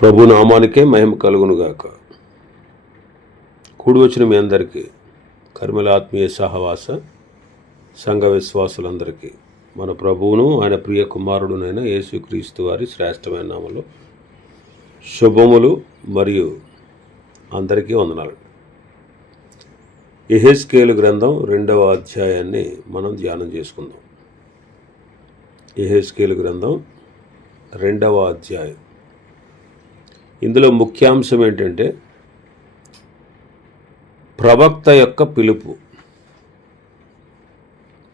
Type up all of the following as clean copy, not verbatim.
ప్రభు నామానికే మహిమ కలుగునుగాక. కూడి వచ్చిన మీ అందరికీ, కర్మల ఆత్మీయ సహవాస సంఘ విశ్వాసులందరికీ మన ప్రభువును ఆయన ప్రియ కుమారుడునైన యేసుక్రీస్తు వారి శ్రేష్టమైన నామములో శుభములు మరియు అందరికీ వందనాలు. యెహెజ్కేలు గ్రంథం 2వ అధ్యాయాన్ని మనం ధ్యానం చేసుకుందాం. యెహెజ్కేలు గ్రంథం 2వ అధ్యాయం. ఇందులో ముఖ్యాంశం ఏంటంటే ప్రవక్త యొక్క పిలుపు.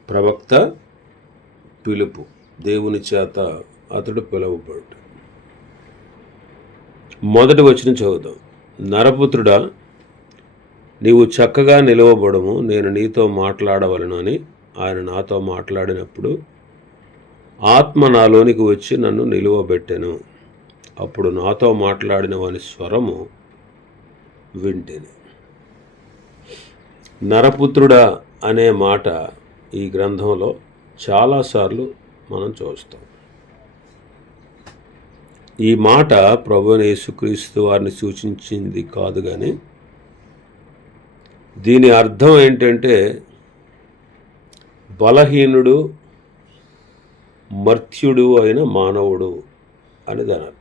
ప్రవక్త పిలుపు, దేవుని చేత అతడు పిలువబడు. మొదటి వచనం చదువుదాం. నరపుత్రుడా, నీవు చక్కగా నిలవబడము, నేను నీతో మాట్లాడవలను అని ఆయన నాతో మాట్లాడినప్పుడు ఆత్మ నాలోనికి వచ్చి నన్ను నిలువబెట్టెను. అప్పుడు నాతో మాట్లాడిన వాని స్వరము వింటెను. నరపుత్రుడా అనే మాట ఈ గ్రంథంలో చాలాసార్లు మనం చూస్తాం. ఈ మాట ప్రభువైన యేసుక్రీస్తు వారిని సూచించింది కాదు, కానీ దీని అర్థం ఏంటంటే బలహీనుడు, మర్త్యుడు అయిన మానవుడు అని దాని అర్థం.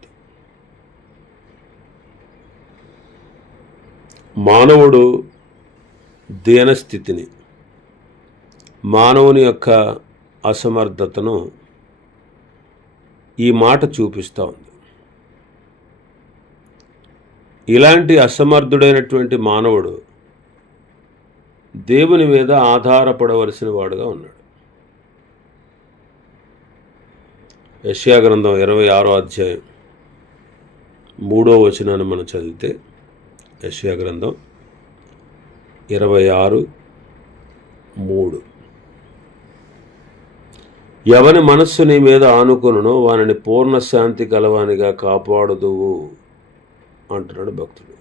మానవుడు దీనస్థితిని, మానవుని యొక్క అసమర్థతను ఈ మాట చూపిస్తూ ఉంది. ఇలాంటి అసమర్థుడైనటువంటి మానవుడు దేవుని మీద ఆధారపడవలసిన వాడుగా ఉన్నాడు. యెషయా గ్రంథం 26వ అధ్యాయం 3వ వచనాన్ని మనం చదివితే, యెషయా గ్రంథం 26:3, ఎవని మనస్సు నీ మీద ఆనుకొనునో వానిని పూర్ణ శాంతి కలవానిగా కాపాడుదువు అంటున్నాడు భక్తుడు.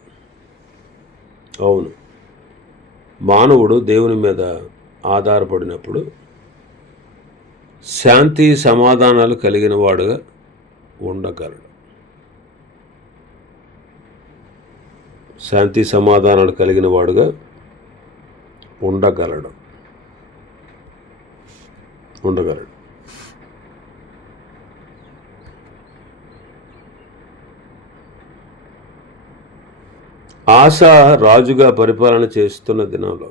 అవును, మానవుడు దేవుని మీద ఆధారపడినప్పుడు శాంతి సమాధానాలు కలిగిన వాడుగా ఉండగలడు. శాంతి సమాధానాలు కలిగిన వాడుగా ఉండగలడు. ఆసా రాజుగా పరిపాలన చేస్తున్న దినంలో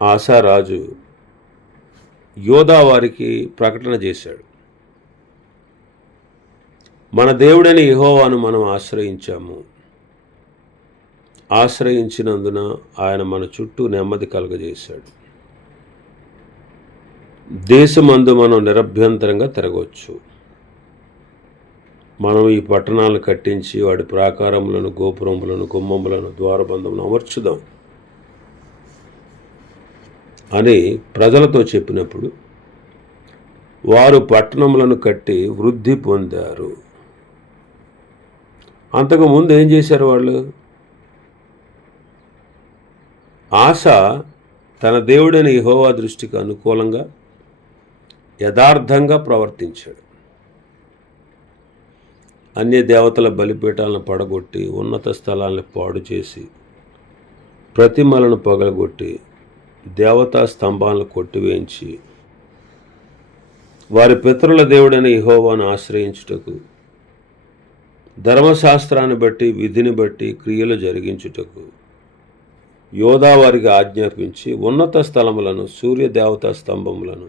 ఆసా రాజు యోధా వారికి ప్రకటన చేశాడు. మన దేవుడని యెహోవాను మనం ఆశ్రయించినందున ఆయన మన చుట్టూ నెమ్మది కలుగజేశాడు. దేశమందు మనం నిరభ్యంతరంగా తిరగవచ్చు. మనం ఈ పట్టణాలను కట్టించి వాటి ప్రాకారములను, గోపురములను, గుమ్మములను, ద్వారబంధములను అమర్చుదాం అని ప్రజలతో చెప్పినప్పుడు వారు పట్టణములను కట్టి వృద్ధి పొందారు. అంతకుముందు ఏం చేశారు వాళ్ళు? ఆసా తన దేవుడైన యెహోవా దృష్టికి అనుకూలంగా యథార్థంగా ప్రవర్తించాడు. అన్య దేవతల బలిపీఠాలను పడగొట్టి, ఉన్నత స్థలాలను పాడు చేసి, ప్రతిమలను పగలగొట్టి, దేవతా స్తంభాలను కొట్టివేయించి, వారి పితరుల దేవుడైన యెహోవాను ఆశ్రయించుటకు, ధర్మశాస్త్రాన్ని బట్టి, విధిని బట్టి క్రియలు జరిగించుటకు యోధా వారికి ఆజ్ఞాపించి ఉన్నత స్థలములను, సూర్యదేవతా స్తంభములను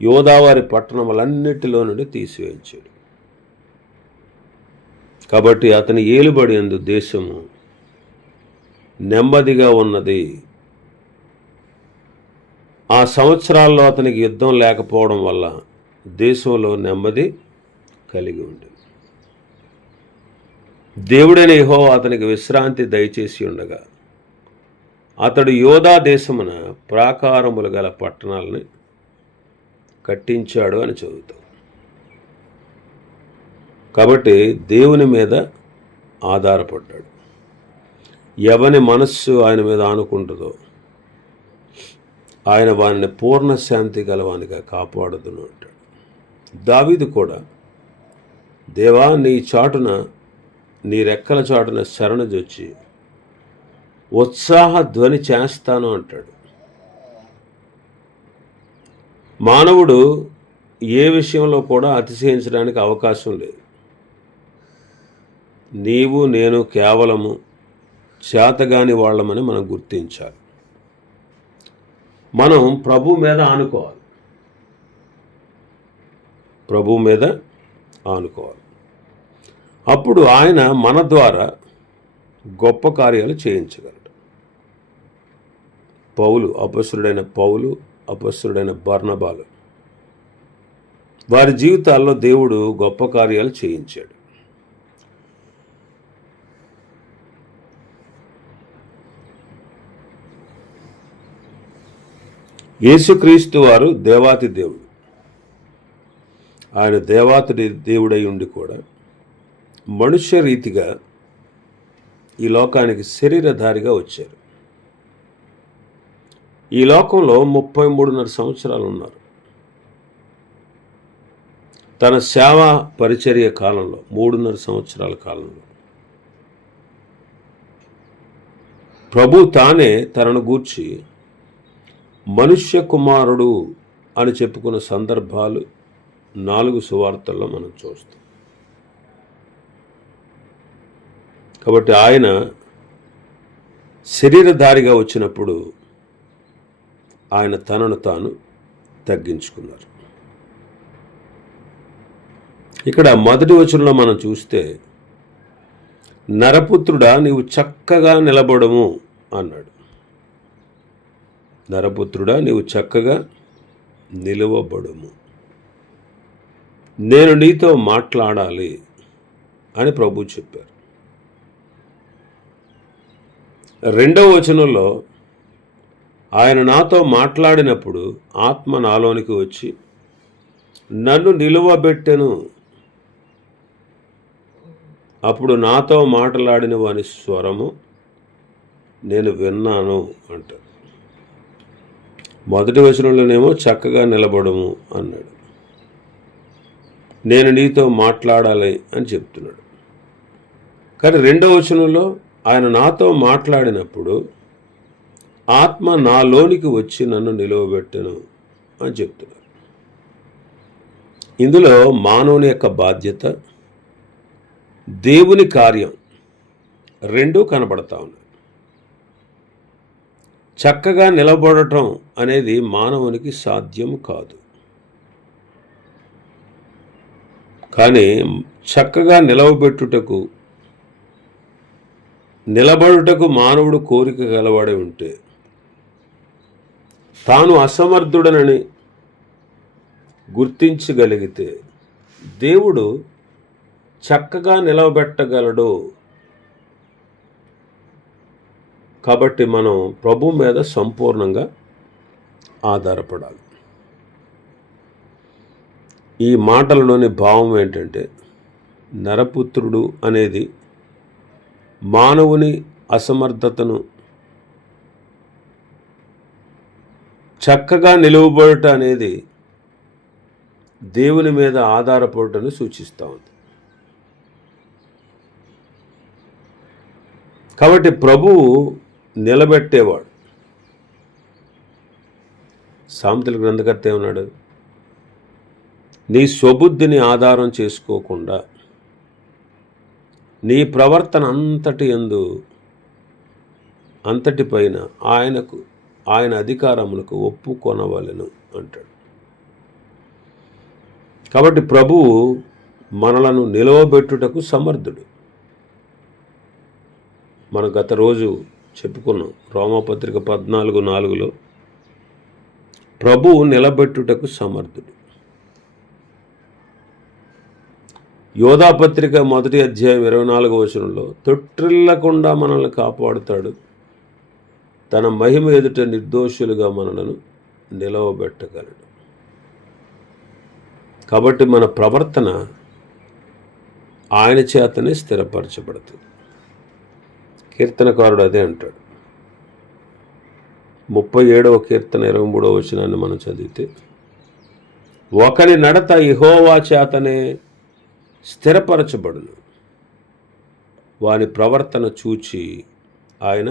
యోధావారి పట్టణములన్నిటిలో నుండి తీసివేయించాడు. కాబట్టి అతని ఏలుబడి యందు దేశము నెమ్మదిగా ఉన్నది. ఆ సంవత్సరాల్లో అతనికి యుద్ధం లేకపోవడం వల్ల దేశంలో నెమ్మది కలిగి ఉంది. దేవుడైన యెహోవా అతనికి విశ్రాంతి దయచేసి ఉండగా అతడు యోధా దేశమున ప్రాకారములు గల పట్టణాలని కట్టించాడు అని చదువుతాం. కాబట్టి దేవుని మీద ఆధారపడ్డాడు. ఎవని మనస్సు ఆయన మీద ఆనుకుంటుందో ఆయన వారిని పూర్ణ శాంతి గలవానిగా కాపాడుదును అంటాడు. దావీదు కూడా దేవా, నీ రెక్కల చాటున శరణజొచ్చి ఉత్సాహ ధ్వని చేస్తాను అంటాడు. మానవుడు ఏ విషయంలో కూడా అతిశయించడానికి అవకాశం లేదు. నీవు నేను కేవలము చేతగాని వాళ్ళమని మనం గుర్తించాలి. మనం ప్రభు మీద ఆనుకోవాలి. అప్పుడు ఆయన మన ద్వారా గొప్ప కార్యాలు చేయించగలడు. పౌలు అపొస్తలుడైన బర్నబాలు వారి జీవితాల్లో దేవుడు గొప్ప కార్యాలు చేయించాడు. యేసుక్రీస్తు వారు దేవాతి దేవుడు. ఆయన దేవాతి దేవుడై ఉండి కూడా మనుష్య రీతిగా ఈ లోకానికి శరీరధారిగా వచ్చారు. ఈ లోకంలో 33.5 సంవత్సరాలు ఉన్నారు. తన సేవా పరిచర్య కాలంలో 3.5 సంవత్సరాల కాలంలో ప్రభు తానే తనను గూర్చి మనుష్య కుమారుడు అని చెప్పుకున్న సందర్భాలు 4 సువార్తల్లో మనం చూస్తాం. కాబట్టి ఆయన శరీరధారిగా వచ్చినప్పుడు ఆయన తనను తాను తగ్గించుకున్నారు. ఇక్కడ మొదటి వచనంలో మనం చూస్తే, నరపుత్రుడా నీవు చక్కగా నిలబడము అన్నాడు. నరపుత్రుడా నీవు చక్కగా నిలువబడుము, నేను నీతో మాట్లాడాలి అని ప్రభు చెప్పారు. 2వ వచనంలో ఆయన నాతో మాట్లాడినప్పుడు ఆత్మ నాలోనికి వచ్చి నన్ను నిలువబెట్టెను, అప్పుడు నాతో మాట్లాడిన వాని స్వరము నేను విన్నాను అంటారు. మొదటి వచనంలోనేమో చక్కగా నిలబడము అన్నాడు, నేను నీతో మాట్లాడాలి అని చెప్తున్నాడు. కానీ 2వ వచనంలో ఆయన నాతో మాట్లాడినప్పుడు ఆత్మ నాలోనికి వచ్చి నన్ను నిలువబెట్టెను అని చెప్తున్నారు. ఇందులో మానవుని యొక్క బాధ్యత, దేవుని కార్యం రెండూ కనబడతా ఉన్నాయి. చక్కగా నిలబడటం అనేది మానవునికి సాధ్యము కాదు. కానీ చక్కగా నిలబడుటకు మానవుడు కోరిక గలవాడే ఉంటే, తాను అసమర్థుడనని గుర్తించగలిగితే దేవుడు చక్కగా నిలబెట్టగలడు. కాబట్టి మనం ప్రభు మీద సంపూర్ణంగా ఆధారపడాలి. ఈ మాటలలోని భావం ఏంటంటే, నరపుత్రుడు అనేది మానవుని అసమర్థతను, చక్కగా నిలువబడుట అనేది దేవుని మీద ఆధారపడుటను సూచిస్తూ ఉంది. కాబట్టి ప్రభువు నిలబెట్టేవాడు. సామెతల గ్రంథకర్త ఏమన్నాడు? నీ స్వబుద్ధిని ఆధారం చేసుకోకుండా నీ ప్రవర్తన అంతటిపైన ఆయన అధికారములకు ఒప్పుకొనవలెను అంటాడు. కాబట్టి ప్రభువు మనలను నిలవబెట్టుటకు సమర్థుడు. మనం గత రోజు చెప్పుకున్నాం, రోమాపత్రిక 14:4 ప్రభువు నిలబెట్టుటకు సమర్థుడు. యోధాపత్రిక 1వ అధ్యాయం 24వ వచనంలో తొట్టిల్లకుండా మనల్ని కాపాడుతాడు, తన మహిమ ఎదుట నిర్దోషులుగా మనలను నిలవబెట్టగలడు. కాబట్టి మన ప్రవర్తన ఆయన చేతనే స్థిరపరచబడుతుంది. కీర్తనకారుడు అదే అంటాడు. 37వ కీర్తన 23వ వచనాన్ని మనం చదివితే, ఒకని నడత యెహోవా చేతనే స్థిరపరచబడును. వాని ప్రవర్తన చూచి ఆయన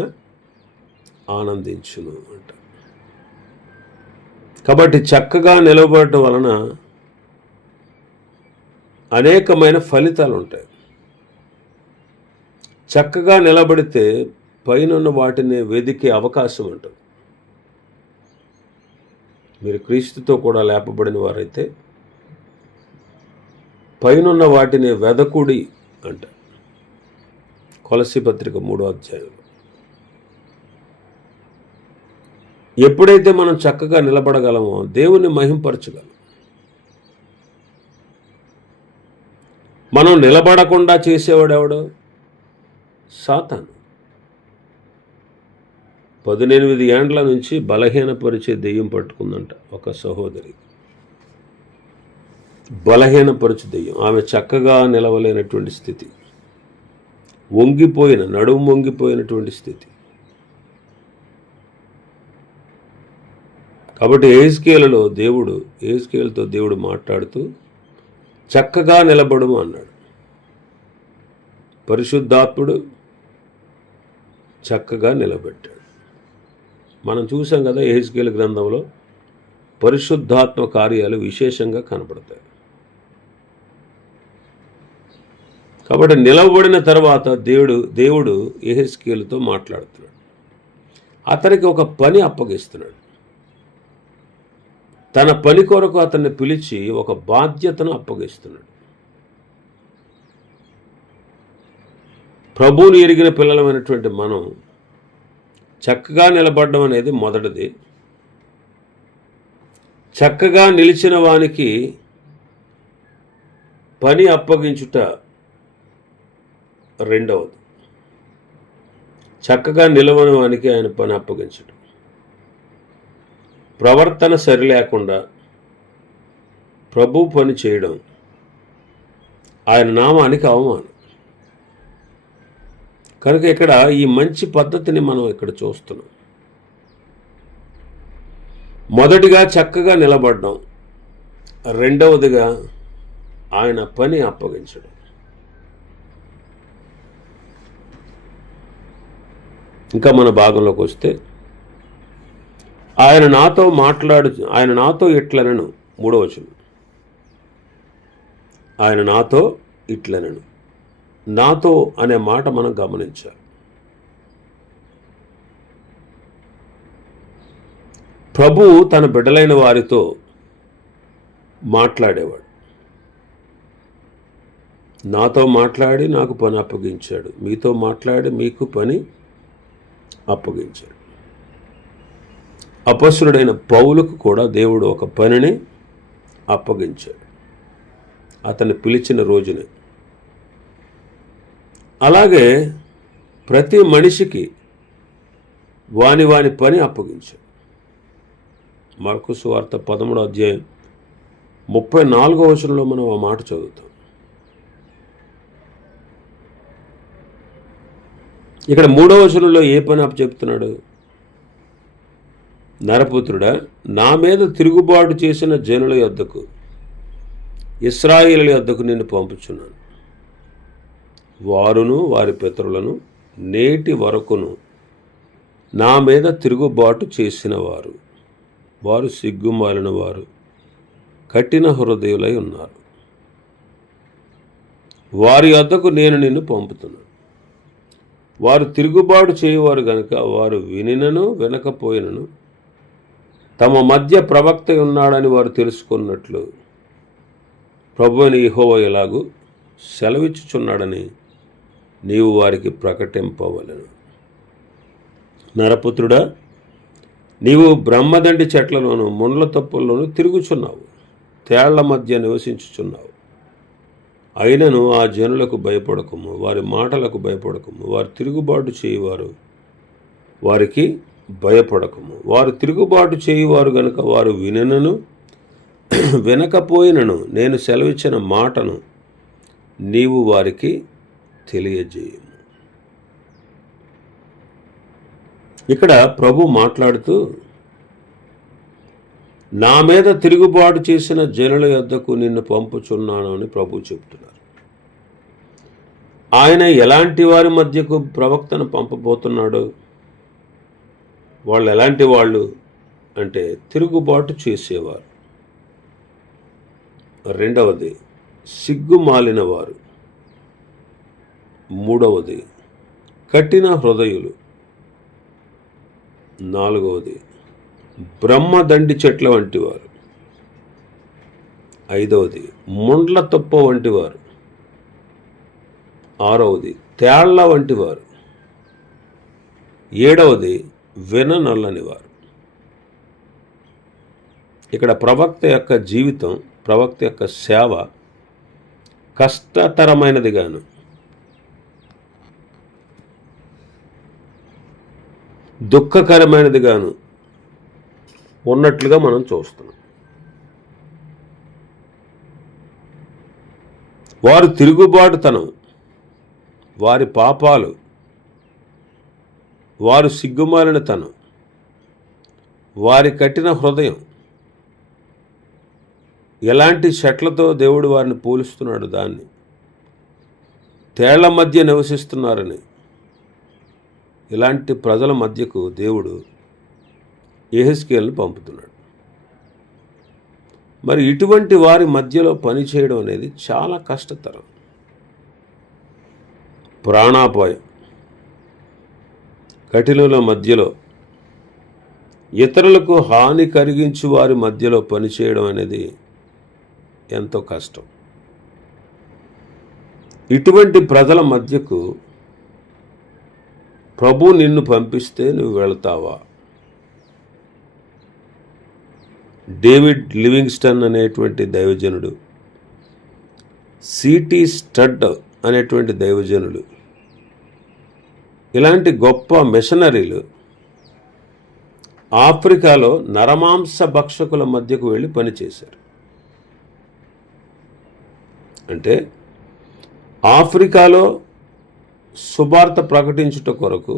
ఆనందించును అంట. కాబట్టి చక్కగా నిలబడటం వలన అనేకమైన ఫలితాలు ఉంటాయి. చక్కగా నిలబడితే పైనున్న వాటిని వెదికే అవకాశం ఉంటుంది. మీరు క్రీస్తుతో కూడా లేపబడిన వారైతే పైనున్న వాటిని వెదకుడి అంట. కొలస్సీ పత్రిక 3వ అధ్యాయంలో. ఎప్పుడైతే మనం చక్కగా నిలబడగలమో దేవుని మహింపరచగలం. మనం నిలబడకుండా చేసేవాడు ఎవడు? సాతాను. 18 ఏండ్ల నుంచి బలహీనపరిచే దెయ్యం పట్టుకుందంట ఒక సహోదరి. బలహీనపరచు దెయ్యం. ఆమె చక్కగా నిలవలేనటువంటి స్థితి, నడుము వంగిపోయినటువంటి స్థితి. కాబట్టి యెహెజ్కేలుతో దేవుడు మాట్లాడుతూ చక్కగా నిలబడుము అన్నాడు. పరిశుద్ధాత్ముడు చక్కగా నిలబెట్టాడు. మనం చూసాం కదా, యెహెజ్కేలు గ్రంథంలో పరిశుద్ధాత్మ కార్యాలు విశేషంగా కనబడతాయి. కాబట్టి నిలవబడిన తర్వాత దేవుడు యెహెజ్కేలుతో మాట్లాడుతున్నాడు. అతనికి ఒక పని అప్పగిస్తున్నాడు. తన పని కొరకు అతన్ని పిలిచి ఒక బాధ్యతను అప్పగిస్తున్నాడు. ప్రభువుని ఎరిగిన పిల్లలమైనటువంటి మనం చక్కగా నిలబడడం అనేది మొదటిది. చక్కగా నిలిచిన వానికి పని అప్పగించుట రెండవది. చక్కగా నిలవని వానికి ఆయన పని అప్పగించడం. ప్రవర్తన సరిలేకుండా ప్రభు పని చేయడం ఆయన నామానికి అవమానం. కనుక ఇక్కడ ఈ మంచి పద్ధతిని మనం ఇక్కడ చూస్తున్నాం. మొదటిగా చక్కగా నిలబడడం, రెండవదిగా ఆయన పని అప్పగించడం. ఇంకా మన భాగంలోకి వస్తే ఆయన నాతో ఇట్లనను. 3వ వచనం. ఆయన నాతో ఇట్లనను. నాతో అనే మాట మనం గమనించాలి. ప్రభువు తన బిడ్డలైన వారితో మాట్లాడేవాడు. నాతో మాట్లాడి నాకు పని అప్పగించాడు, మీతో మాట్లాడి మీకు పని అప్పగించాడు. అపొస్తలుడైన పౌలుకు కూడా దేవుడు ఒక పనిని అప్పగించాడు అతన్ని పిలిచిన రోజునే. అలాగే ప్రతి మనిషికి వాని పని అప్పగించాడు. మార్కు సువార్త 13వ అధ్యాయం 34వ వచనంలో మనం ఆ మాట చదువుతాం. ఇక్కడ 3వ వచనంలో ఏ పని అప్పచెప్తున్నాడు? నరపుత్రుడా, నా మీద తిరుగుబాటు చేసిన జనుల యొద్దకు, ఇశ్రాయేలుల యొద్దకు నిన్ను పంపుచున్నాను. వారును వారి పితరులను నేటి వరకును నా మీద తిరుగుబాటు చేసిన వారు సిగ్గుమాలిన వారు, కఠిన హృదయులై ఉన్నారు. వారి యొద్దకు నేను నిన్ను పంపుతున్నాను. వారు తిరుగుబాటు చేయువారు గనుక వారు వినినను వినకపోయినను తమ మధ్య ప్రవక్త ఉన్నాడని వారు తెలుసుకున్నట్లు ప్రభువైన యెహోవా ఎలాగూ సెలవిచ్చుచున్నాడని నీవు వారికి ప్రకటింపవలెను. నరపుత్రుడా, నీవు బ్రహ్మదండి చెట్లలోను ముండ్ల తప్పుల్లోనూ తిరుగుచున్నావు, తేళ్ల మధ్య నివసించుచున్నావు. అయినను ఆ జనులకు భయపడకము, వారి మాటలకు భయపడకము. వారు తిరుగుబాటు చేయువారు, వారికి భయపడకము. వారు తిరుగుబాటు చేయువారు గనుక వారు వినను వినకపోయినను నేను సెలవిచ్చిన మాటను నీవు వారికి తెలియజేయము. ఇక్కడ ప్రభు మాట్లాడుతూ నా మీద తిరుగుబాటు చేసిన జనుల యొద్దకు నిన్ను పంపుచున్నాను అని ప్రభు చెప్తున్నారు. ఆయన ఎలాంటి వారి మధ్యకు ప్రవక్తను పంపబోతున్నాడు? వాళ్ళు ఎలాంటి వాళ్ళు అంటే తిరుగుబాటు చేసేవారు. రెండవది సిగ్గుమాలిన వారు. మూడవది కఠిన హృదయులు. నాలుగవది బ్రహ్మదండి చెట్ల వంటి వారు. ఐదవది ముండ్ల తొప్ప వంటి వారు. ఆరవది తేళ్ల వంటి వారు. ఏడవది విననల్లని వారు. ఇక్కడ ప్రవక్త యొక్క జీవితం, ప్రవక్త యొక్క సేవ కష్టతరమైనదిగాను, దుఃఖకరమైనదిగాను ఉన్నట్లుగా మనం చూస్తున్నాం. వారు తిరుగుబాటుతనం, వారి పాపాలు, వారు సిగ్గుమాలినతనం, వారి కఠిన హృదయం, ఎలాంటి చెట్లతో దేవుడు వారిని పోలుస్తున్నాడు? దాన్ని తేళ్ల మధ్య నివసిస్తున్నారని. ఇలాంటి ప్రజల మధ్యకు దేవుడు యెహెజ్కేలును పంపుతున్నాడు. మరి ఇటువంటి వారి మధ్యలో పనిచేయడం అనేది చాలా కష్టతరం, ప్రాణాపాయం. కఠినుల మధ్యలో, ఇతరులకు హాని కలిగించు వారి మధ్యలో పనిచేయడం అనేది ఎంతో కష్టం. ఇటువంటి ప్రజల మధ్యకు ప్రభు నిన్ను పంపిస్తే నువ్వు వెళతావా? డేవిడ్ లివింగ్స్టన్ అనేటువంటి దైవజనుడు, సిటీ స్టడ్ అనేటువంటి దైవజనులు, ఇలాంటి గొప్ప మిషనరీలు ఆఫ్రికాలో నరమాంస భక్షకుల మధ్యకు వెళ్ళి పనిచేశారు. అంటే ఆఫ్రికాలో సువార్త ప్రకటించుట కొరకు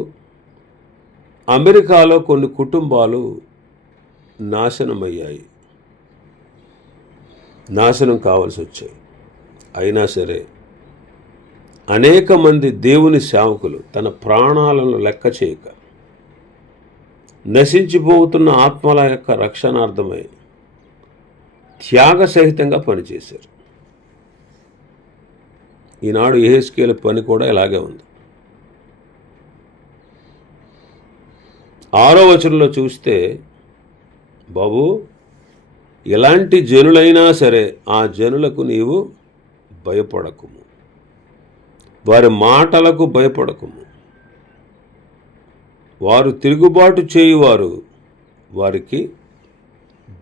అమెరికాలో కొన్ని కుటుంబాలు నాశనమయ్యాయి, నాశనం కావాల్సి వచ్చాయి. అయినా సరే అనేక మంది దేవుని సేవకులు తన ప్రాణాలను లెక్క చేయక నశించిపోతున్న ఆత్మల యొక్క రక్షణార్థమై త్యాగసహితంగా పనిచేశారు. ఈనాడు యెహెజ్కేలు పని కూడా ఇలాగే ఉంది. 6వ వచనంలో చూస్తే, బాబు ఎలాంటి జనులైనా సరే ఆ జనులకు నీవు భయపడకుము, వారి మాటలకు భయపడకుము, వారు తిరుగుబాటు చేయువారు, వారికి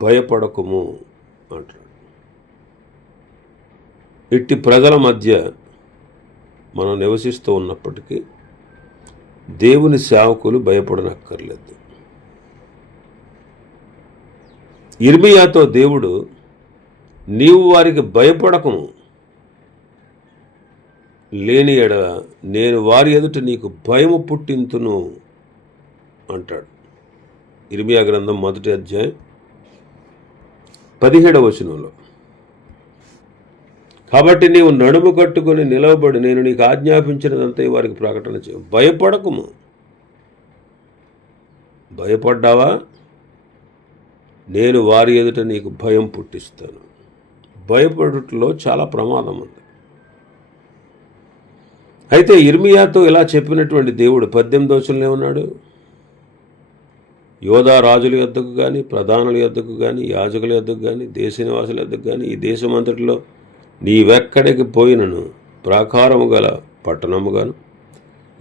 భయపడకుము అంటారు. ఇట్టి ప్రజల మధ్య మనం నివసిస్తూ ఉన్నప్పటికీ దేవుని సేవకులు భయపడనక్కర్లేదు. ఇర్మియాతో దేవుడు, నీవు వారికి భయపడకము, లేని ఎడల నేను వారి ఎదుట నీకు భయము పుట్టింతును అంటాడు. ఇర్మియా గ్రంథం 1వ అధ్యాయం 17వ వచనంలో. కాబట్టి నీవు నడుము కట్టుకొని నిలవబడి నేను నీకు ఆజ్ఞాపించినదంతా వారికి ప్రకటన చేయ. భయపడకుము. భయపడ్డావా? నేను వారి ఎదుట నీకు భయం పుట్టిస్తాను. భయపడుటలో చాలా ప్రమాదం ఉంది. అయితే ఇర్మియాతో ఇలా చెప్పినటువంటి దేవుడు 18వ వచనంలో ఉన్నాడు, యోధా రాజుల యొద్దకు కానీ, ప్రధానుల యొద్దకు కానీ, యాజకుల యొద్దకు కానీ, దేశ నివాసుల యొద్దకు కానీ, ఈ దేశమంతటిలో నీవెక్కడికి పోయినను ప్రాకారము గల పట్టణముగాను,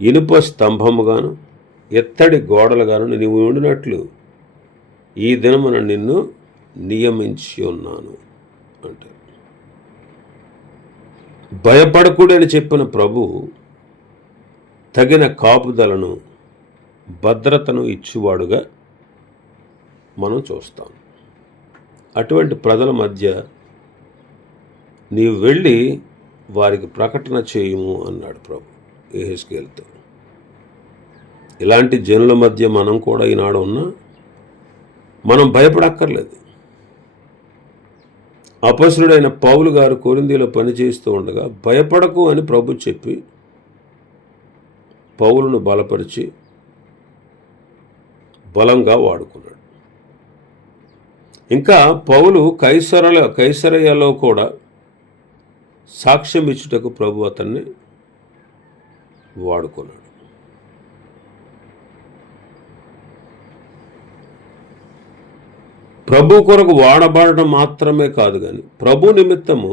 ఇనుప స్తంభముగాను, ఎత్తడి గోడలుగాను నీవు ఉండినట్లు ఈ దినమున నిన్ను నియమించి ఉన్నాను అంటే. భయపడకూడని చెప్పిన ప్రభు తగిన కాపుదలను, భద్రతను ఇచ్చువాడుగా మనం చూస్తాం. అటువంటి ప్రజల మధ్య నీవు వెళ్ళి వారికి ప్రకటన చేయుము అన్నాడు ప్రభు యెహెజ్కేలుతో. ఇలాంటి జనుల మధ్య మనం కూడా ఈనాడు ఉన్నా మనం భయపడక్కర్లేదు. అపొస్తలుడైన పౌలు గారు కొరింథీలో పనిచేస్తూ ఉండగా భయపడకు అని ప్రభు చెప్పి పౌలును బలపరిచి బలంగా వాడుకున్నాడు. ఇంకా పౌలు కైసరయలో కూడా సాక్ష్యం ఇచ్చుటకు ప్రభు అతన్ని వాడుకున్నాడు. ప్రభు కొరకు వాడబడడం మాత్రమే కాదు, కానీ ప్రభు నిమిత్తము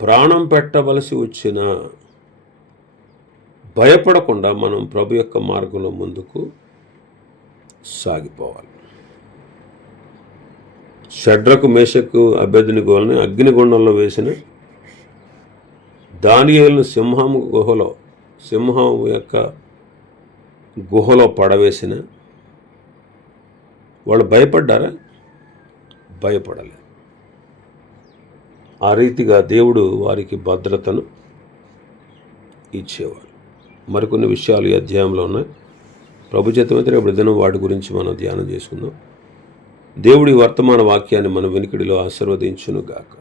ప్రాణం పెట్టవలసి వచ్చిన భయపడకుండా మనం ప్రభు యొక్క మార్గంలో ముందుకు సాగిపోవాలి. షడ్రకు, మేషకు, అబేద్నెగోలను అగ్నిగుండంలో వేసిన, దానియేలును సింహం యొక్క గుహలో పడవేసిన వాళ్ళు భయపడ్డారా? భయపడలే. ఆ రీతిగా దేవుడు వారికి భద్రతను ఇచ్చేవాడు. మరికొన్ని విషయాలు ఈ అధ్యాయంలో ఉన్నాయి. ప్రభు చిత్తమైతే రేపు దినం వాటి గురించి మనం ధ్యానం చేసుకుందాం. దేవుడి వర్తమాన వాక్యాన్ని మన వెనుకడిలో ఆశీర్వదించును గాక.